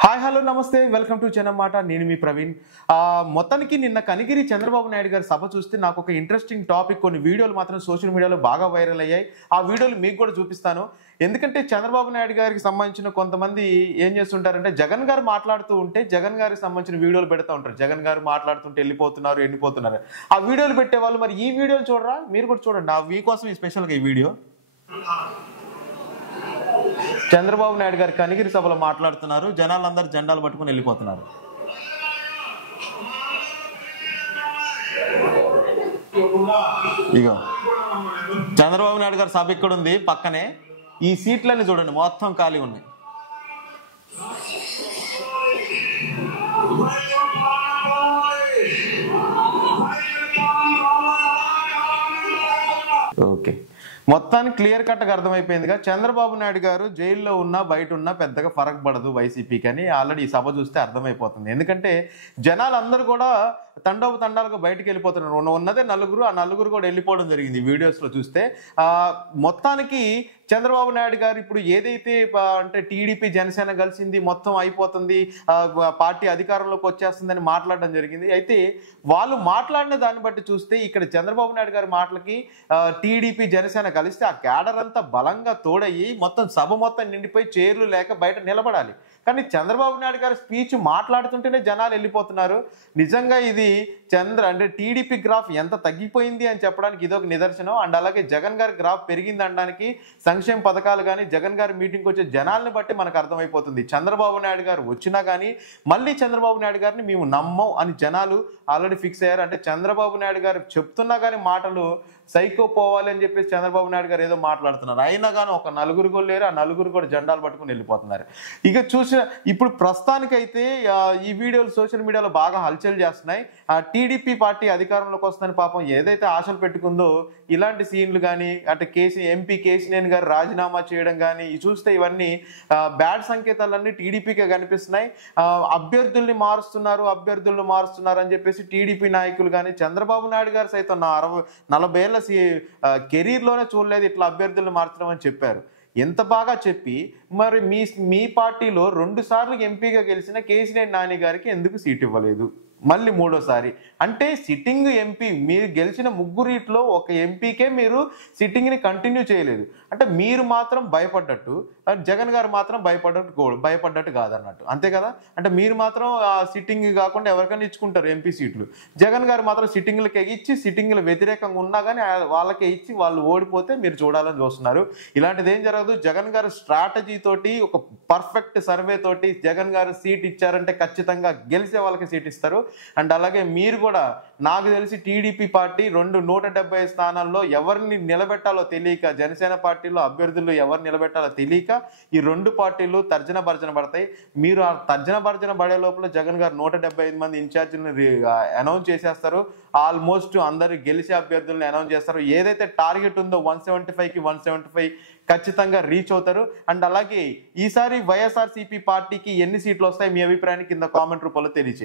hi hello నమస్తే welcome to చెన్నమాట నేను మీ ప్రవీణ్ మొత్తానికి నిన్న కనిగిరి చంద్రబాబు నాయుడు గారి సభ చూస్తే నాకు ఒక ఇంట్రెస్టింగ్ టాపిక్ కొన్ని వీడియోలు మాత్రం సోషల్ మీడియాలో బాగా వైరల్ అయ్యాయి ఆ వీడియోలు మీకు కూడా చూపిస్తాను ఎందుకంటే చంద్రబాబు నాయుడు గారికి సంబంధించిన కొంతమంది ఏం చేస్తుంటారంటే జగన్ గారు మాట్లాడుతూ ఉంటే జగన్ గారికి సంబంధించిన వీడియోలు పెడతా ఉంటారు జగన్ గారు మాట్లాడుతుంటే వెళ్ళిపోతున్నారు ఆ వీడియోలు పెట్టే వాళ్ళు మరి ఈ వీడియోలు చూడరా మీరు కూడా చూడండి ఆ మీకోసం ఈ స్పెషల్గా ఈ వీడియో చంద్రబాబు నాయుడు గారు కనిగిరి సభలో మాట్లాడుతున్నారు జనాలందరూ జెండాలు పట్టుకుని వెళ్ళిపోతున్నారు ఇగో చంద్రబాబు నాయుడు గారి సభ ఇక్కడ ఉంది పక్కనే ఈ సీట్లన్నీ చూడండి మొత్తం ఖాళీ ఉన్నాయి ఓకే మొత్తానికి క్లియర్ కట్గా అర్థమైపోయిందిగా చంద్రబాబు నాయుడు గారు జైల్లో ఉన్నా బయట ఉన్నా పెద్దగా ఫరక్ పడదు వైసీపీకి అని ఆల్రెడీ ఈ సభ చూస్తే అర్థమైపోతుంది ఎందుకంటే జనాలందరూ కూడా తండాలుగా బయటకు వెళ్ళిపోతున్నారు ఉన్నదే నలుగురు ఆ నలుగురు కూడా వెళ్ళిపోవడం జరిగింది వీడియోస్లో చూస్తే మొత్తానికి చంద్రబాబు నాయుడు గారు ఇప్పుడు ఏదైతే అంటే టీడీపీ జనసేన కలిసింది మొత్తం అయిపోతుంది పార్టీ అధికారంలోకి వచ్చేస్తుందని మాట్లాడడం జరిగింది అయితే వాళ్ళు మాట్లాడిన దాన్ని బట్టి చూస్తే ఇక్కడ చంద్రబాబు నాయుడు గారి మాటలకి టీడీపీ జనసేన కలిస్తే ఆ క్యాడర్ అంతా బలంగా తోడయ్యి మొత్తం సభ మొత్తం నిండిపోయి చైర్లు లేక బయట నిలబడాలి కానీ చంద్రబాబు నాయుడు గారి స్పీచ్ మాట్లాడుతుంటేనే జనాలు వెళ్ళిపోతున్నారు నిజంగా ఇది అంటే టీడీపీ గ్రాఫ్ ఎంత తగ్గిపోయింది అని చెప్పడానికి ఇదొక నిదర్శనం అండ్ అలాగే జగన్ గారి గ్రాఫ్ పెరిగింది అనడానికి సంక్షేమ పథకాలు కానీ జగన్ గారి మీటింగ్కి వచ్చే జనాల్ని బట్టి మనకు అర్థమైపోతుంది చంద్రబాబు నాయుడు గారు వచ్చినా కానీ మళ్ళీ చంద్రబాబు నాయుడు గారిని మేము నమ్మం అని జనాలు ఆల్రెడీ ఫిక్స్ అయ్యారు అంటే చంద్రబాబు నాయుడు గారు చెప్తున్నా కానీ మాటలు సైకో పోవాలి అని చెప్పేసి చంద్రబాబు నాయుడు గారు ఏదో మాట్లాడుతున్నారు అయినా కానీ ఒక నలుగురు కూడా లేరు ఆ నలుగురు కూడా జెండాలు పట్టుకుని వెళ్ళిపోతున్నారు ఇక ఇప్పుడు ప్రస్తుతానికైతే ఈ వీడియోలు సోషల్ మీడియాలో బాగా హల్చల్ చేస్తున్నాయి టీడీపీ పార్టీ అధికారంలోకి వస్తుందని పాపం ఏదైతే ఆశలు పెట్టుకుందో ఇలాంటి సీన్లు కానీ అంటే ఎంపీ కేసీనేని గారు రాజీనామా చేయడం కానీ చూస్తే ఇవన్నీ బ్యాడ్ సంకేతాలన్నీ టీడీపీకే కనిపిస్తున్నాయి అభ్యర్థుల్ని మారుస్తున్నారు అని చెప్పేసి టీడీపీ నాయకులు కానీ చంద్రబాబు నాయుడు గారు సైతం 40 ఏళ్ల కెరీర్లోనే చూడలేదు ఇట్లా అభ్యర్థుల్ని మార్చడం అని చెప్పారు ఎంత బాగా చెప్పి మరి మీ పార్టీలో 2 సార్లు ఎంపీగా గెలిచిన కేసీనేని నాని గారికి ఎందుకు సీట్ ఇవ్వలేదు మళ్ళీ 3వ సారి అంటే సిట్టింగ్ ఎంపీ మీరు గెలిచిన ముగ్గురిట్లో ఒక ఎంపీకే మీరు సిట్టింగ్ని కంటిన్యూ చేయలేదు అంటే మీరు మాత్రం భయపడ్డట్టు జగన్ గారు మాత్రం భయపడ్డట్టు కాదన్నట్టు అంతే కదా అంటే మీరు మాత్రం సిట్టింగ్ కాకుండా ఎవరికైనా ఇచ్చుకుంటారు ఎంపీ సీట్లు జగన్ గారు మాత్రం సిట్టింగ్లకి ఇచ్చి సిట్టింగ్లు వ్యతిరేకంగా ఉన్నా కానీ వాళ్ళకే ఇచ్చి వాళ్ళు ఓడిపోతే మీరు చూడాలని చూస్తున్నారు ఇలాంటిది ఏం జరగదు జగన్ గారు స్ట్రాటజీ తోటి ఒక పర్ఫెక్ట్ సర్వే తోటి జగన్ గారు సీట్ ఇచ్చారంటే ఖచ్చితంగా గెలిచే వాళ్ళకి సీట్ ఇస్తారు అండ్ అలాగే మీరు కూడా నాకు తెలిసి టీడీపీ పార్టీ 170 స్థానాల్లో ఎవరిని నిలబెట్టాలో తెలియక జనసేన పార్టీలో అభ్యర్థులు ఎవరు నిలబెట్టాలో తెలియక ఈ 2 పార్టీలు తర్జన భర్జన పడతాయి మీరు ఆ తర్జన భర్జన పడే లోపల జగన్ గారు 175 మంది ఇన్ఛార్జీలను అనౌన్స్ చేసేస్తారు ఆల్మోస్ట్ అందరు గెలిచే అభ్యర్థులను అనౌన్స్ చేస్తారు ఏదైతే టార్గెట్ ఉందో 175కి 175 ఖచ్చితంగా రీచ్ అవుతారు అండ్ అలాగే ఈసారి వైఎస్ఆర్సీపీ పార్టీకి ఎన్ని సీట్లు వస్తాయి మీ అభిప్రాయాన్ని కింద కామెంట్ రూపంలో తెలియజేయండి